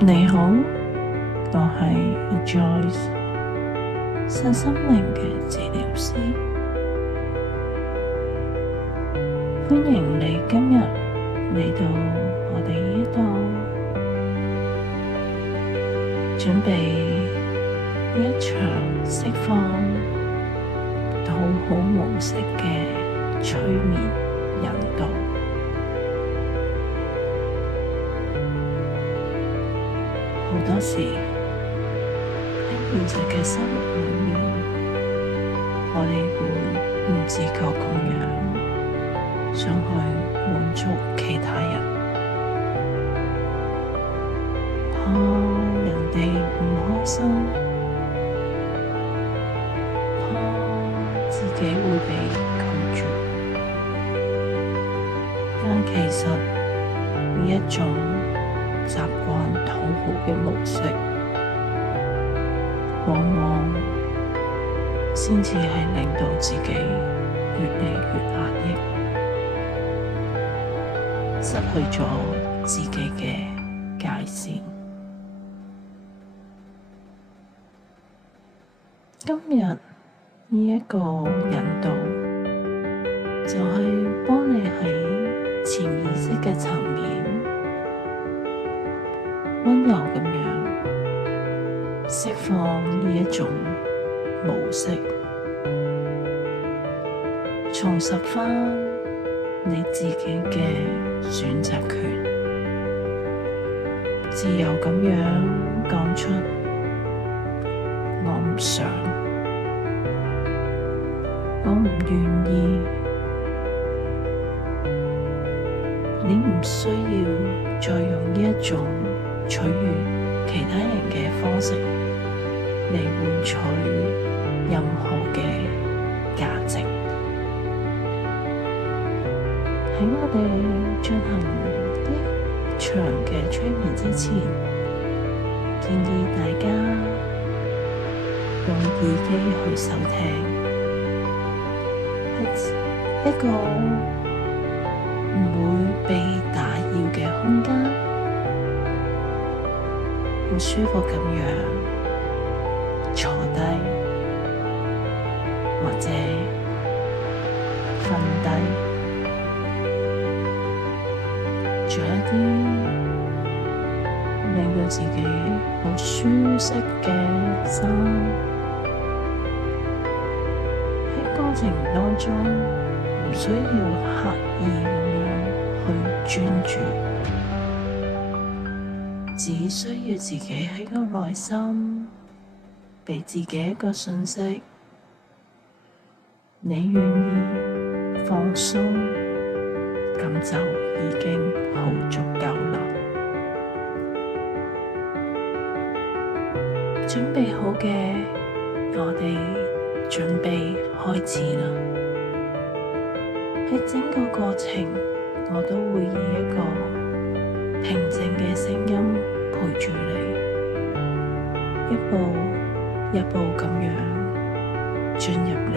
你好，我係 Joyce，身心靈嘅治療師。歡迎你今日嚟到我哋呢度，準備一場釋放討好模式嘅催眠引導。好多時喺現實嘅生活裏面，我哋會唔自覺咁樣想去滿足其他人，怕人哋唔開心，怕自己會被拒絕。但其實呢一種習慣討好嘅模式，往往先至係令到自己越嚟越壓抑，失去咗自己嘅界線。今日呢一個引導就係幫你喺潛意識嘅層面溫柔咁樣釋放呢一種模式，重拾返你自己嘅選擇權，自由咁樣講出我唔想，我唔願意。你唔需要再用呢一種取悅其他人嘅方式嚟換取任何嘅價值。喺我哋進行一場嘅催眠之前，建議大家用耳機去收聽，係一個唔會被打擾嘅空間，好舒服咁樣坐低或者瞓低，着一啲令到自己好舒適嘅衫。喺過程當中唔需要刻意去專注，只需要自己喺個內心畀自己一個訊息，你願意放鬆，咁就已經好足夠啦。準備好嘅，我哋準備開始啦。喺整個過程，我都會以一個平靜嘅聲音陪住你，一步一步咁樣進入你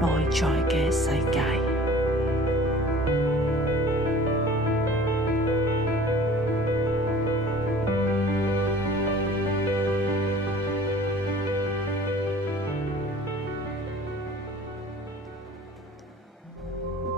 內在嘅世界。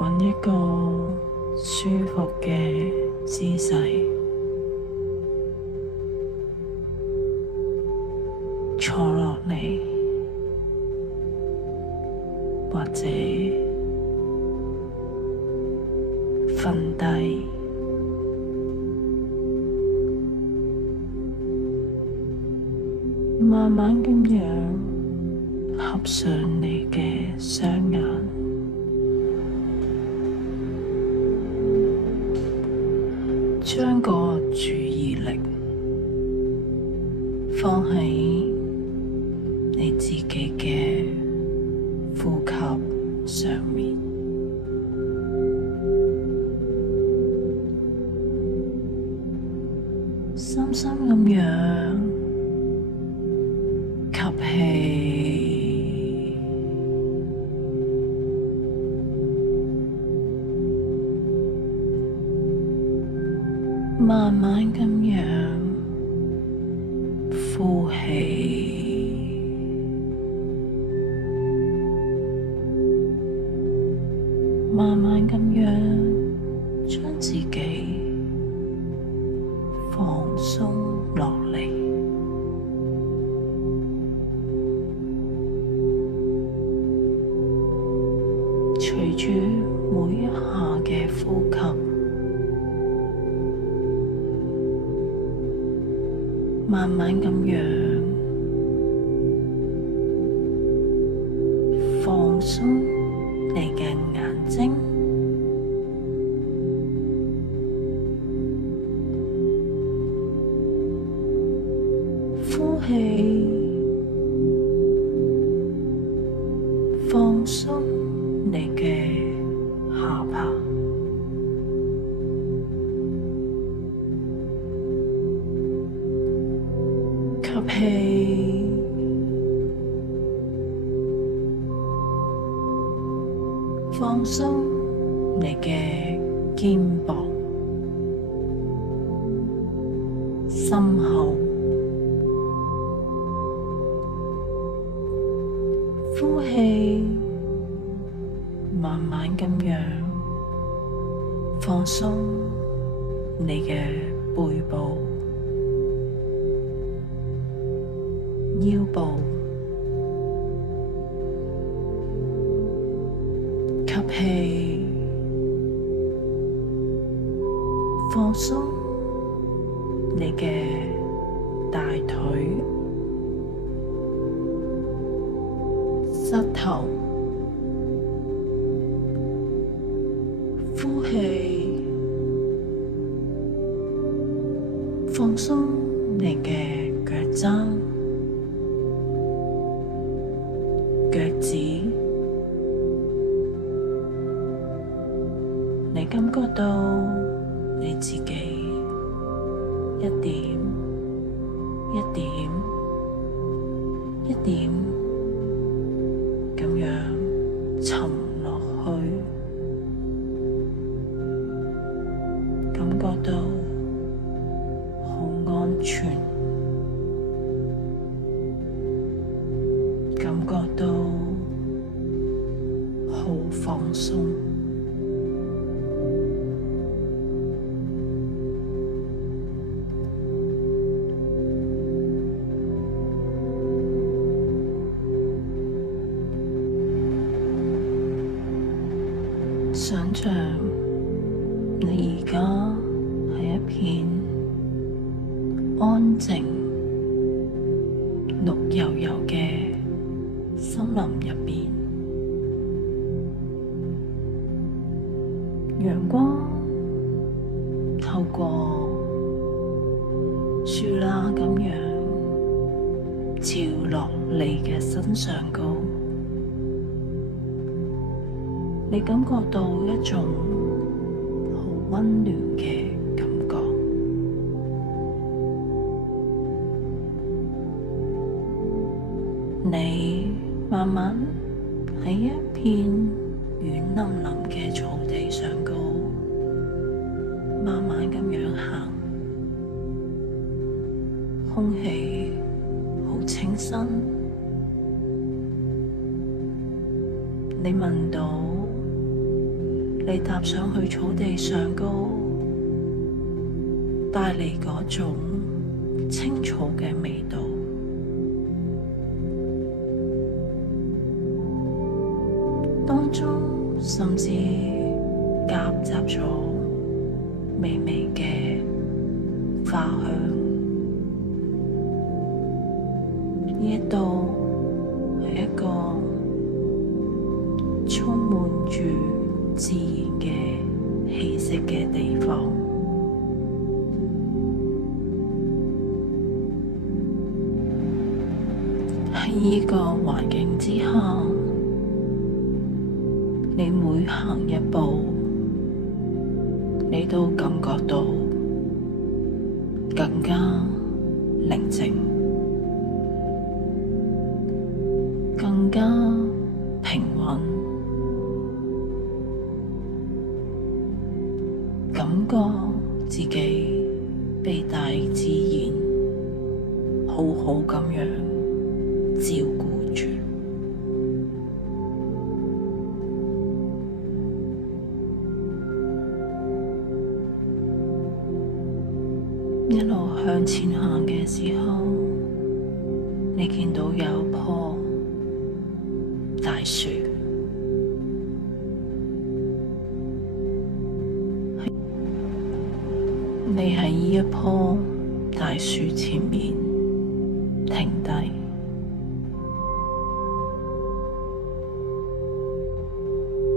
揾一個舒服嘅姿勢，坐落嚟，或者瞓低，慢慢咁樣合上你嘅雙眼。將個注意力放喺你自己嘅呼吸上面，深深咁樣吸氣，慢慢咁樣呼氣，慢慢咁樣將自己放鬆落嚟。隨住每一下嘅呼吸，慢慢咁樣放鬆你嘅眼睛，呼氣，放鬆你嘅下巴，吸氣，放鬆你嘅肩膊、心口，呼氣，慢慢咁樣放鬆你嘅背部、腰部，吸氣，放鬆你嘅大腿、膝頭，呼氣，放鬆你嘅腳踭、腳趾，你感覺到你自己一點一點一點咁樣沉落去，感覺到好安全，感覺到好放鬆。想象你而家喺一片安靜、綠油油嘅森林入邊，陽光透過樹罅咁樣照落你嘅身上高，你感覺到一種好溫暖嘅感覺。你慢慢喺一片軟腍腍嘅草地上高，慢慢咁樣行，空氣好清新，你聞到你踏上去草地上高帶嚟嗰種青草嘅味道，當中甚至夾雜咗微微嘅花香。呢一度係一個充滿住自然嘅氣息嘅地方，喺呢個環境之下，你每行一步，你都感覺到更加寧靜，更加平穩，感覺自己一路向前行嘅時候，你見到有棵大樹，你喺呢一棵大樹前面停低，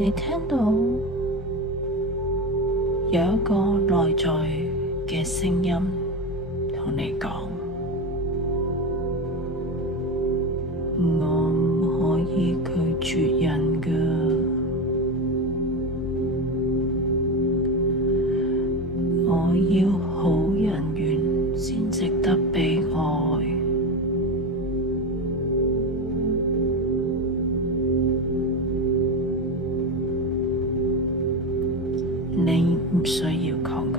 你聽到有一個內在嘅聲音同你講：我唔可以拒絕人㗎，我要好人緣先值得被愛。你唔需要抗拒，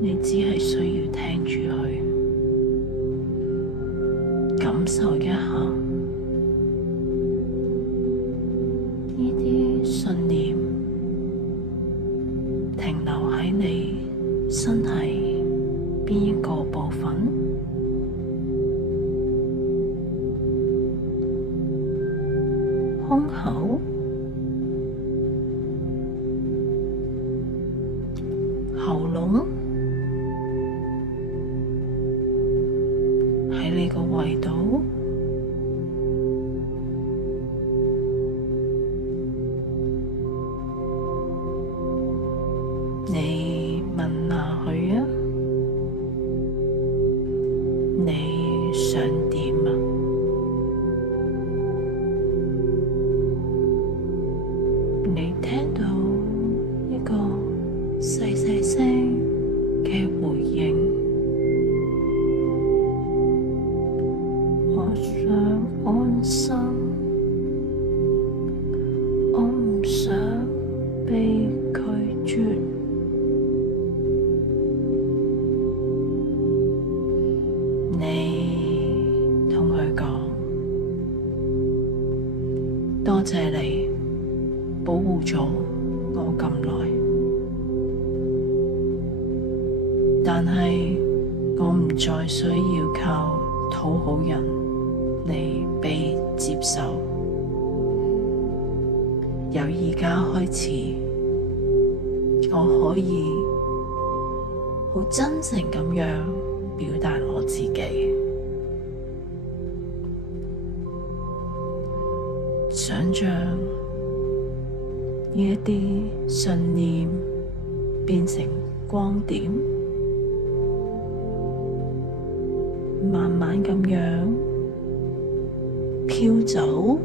你只係需要聽住佢，感受一下呢啲信念停留喺你身體邊一個部分？胸口、喉嚨，喺你個胃度，你問下佢啊，你想點啊？你聽到一個細細聲嘅回應，我想安心，我唔想被拒絕。你同佢講：多謝你保護咗我咁耐，但係我唔再需要靠討好人嚟被接受。由而家開始，我可以好真誠咁樣表達我自己，想像呢一啲信念變成光點，慢慢咁樣飄走，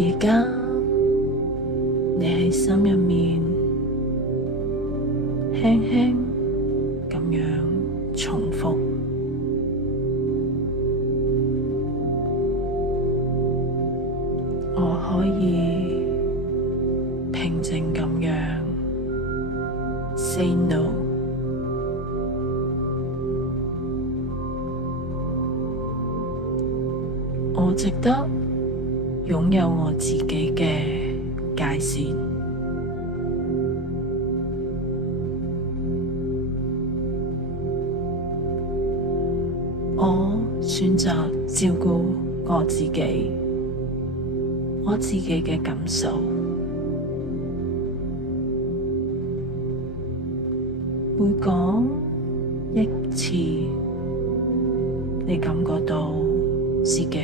而家你喺心入面輕輕咁樣重複：我可以平靜咁樣 say no， 我值得擁有我自己嘅界線。我選擇照顧我自己，我自己嘅感受。每講一次，你感覺到自己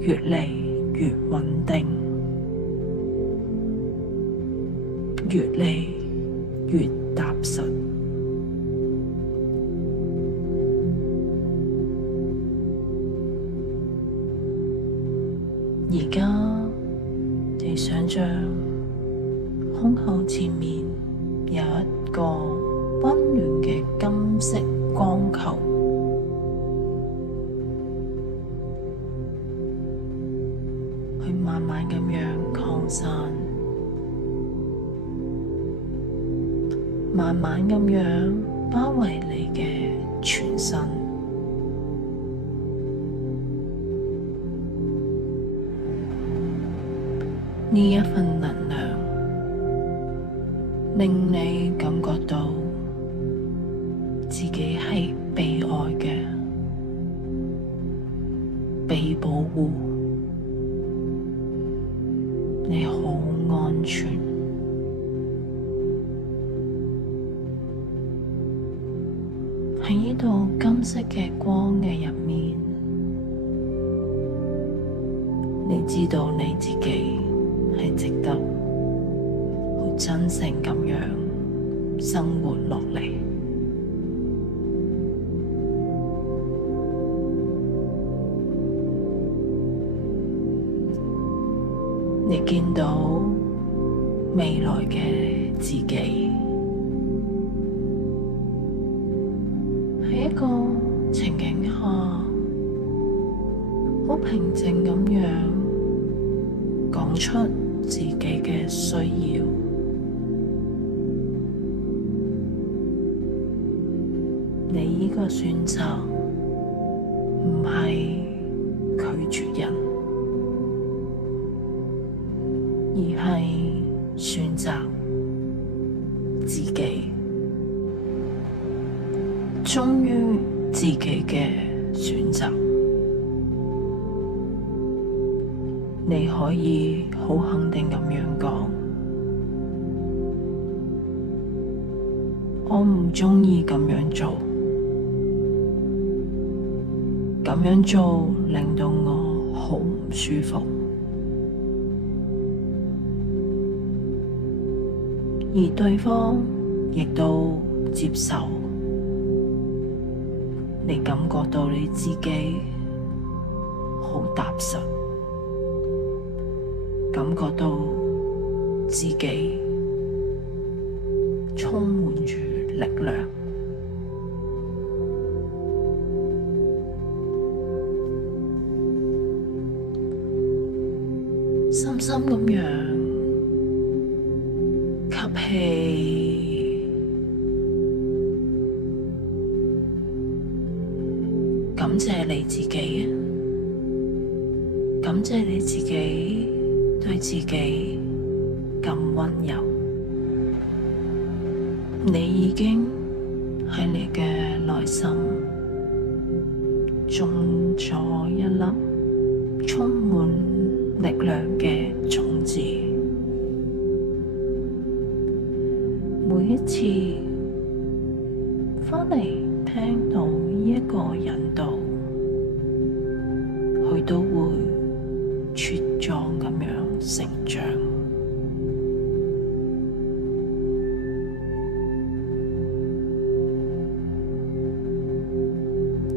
越嚟越穩定，越嚟越踏實。而家你想象胸口前面有一個溫暖嘅金色光球，去慢慢咁樣擴散，慢慢咁樣包圍你嘅全身。呢一份能量，令你感覺到自己係被愛嘅，被保護，你好安全。喺呢度金色嘅光嘅入面，你知道你自己係值得好真誠咁樣生活落嚟。你見到未來嘅自己，喺一個情景下，好平靜咁樣講出自己嘅需要。你呢個選擇唔係拒絕人，而係選擇自己，忠於自己嘅選擇。你可以好肯定咁樣講，我唔鍾意咁樣做，咁樣做令到我好唔舒服。而對方亦都接受，你感覺到你自己好踏實，感覺到自己充滿住力量，深深咁樣吸氣，感謝你自己，感謝你自己對自己咁溫柔。你已經喺你嘅內心種咗一粒充滿力量嘅種子。每一次返嚟聽到呢一個引導，佢都會茁壯咁樣成長。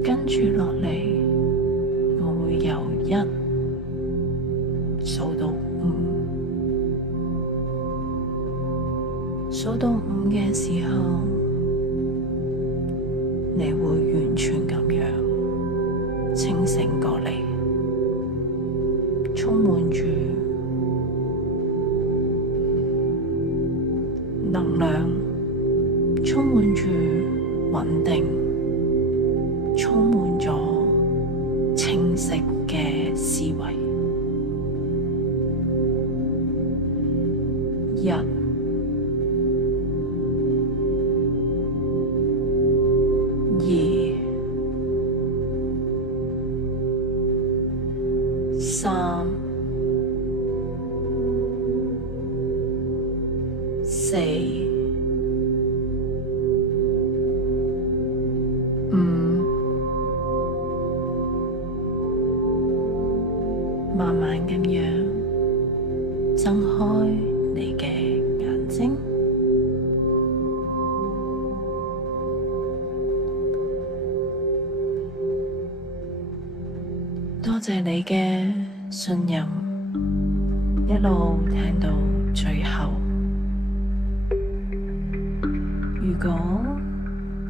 跟住落嚟，我會由1數到5，數到5嘅時候，你會完全咁樣清醒過嚟，充滿住能量，充滿住穩定，充滿咗清晰嘅思維。1、2、3、4、5，慢慢咁樣睜開你嘅眼睛。多謝你嘅信任，一路聽到最後。如果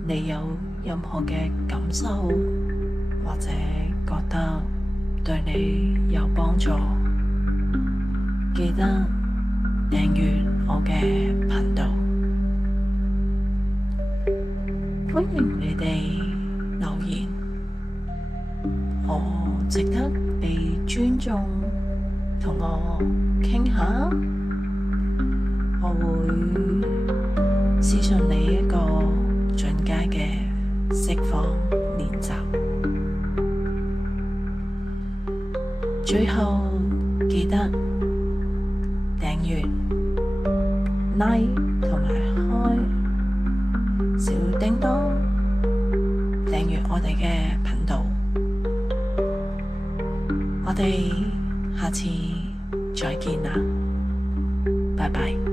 你有任何嘅感受，或者覺得對你有幫助，記得訂閱我嘅頻道。歡迎你哋留言，我值得被尊重，同我傾下，我會私信你一個進階嘅釋放練習。最後記得訂閱、like 同埋開小叮當，訂閱我哋嘅頻道。我哋下次再見啦，拜拜。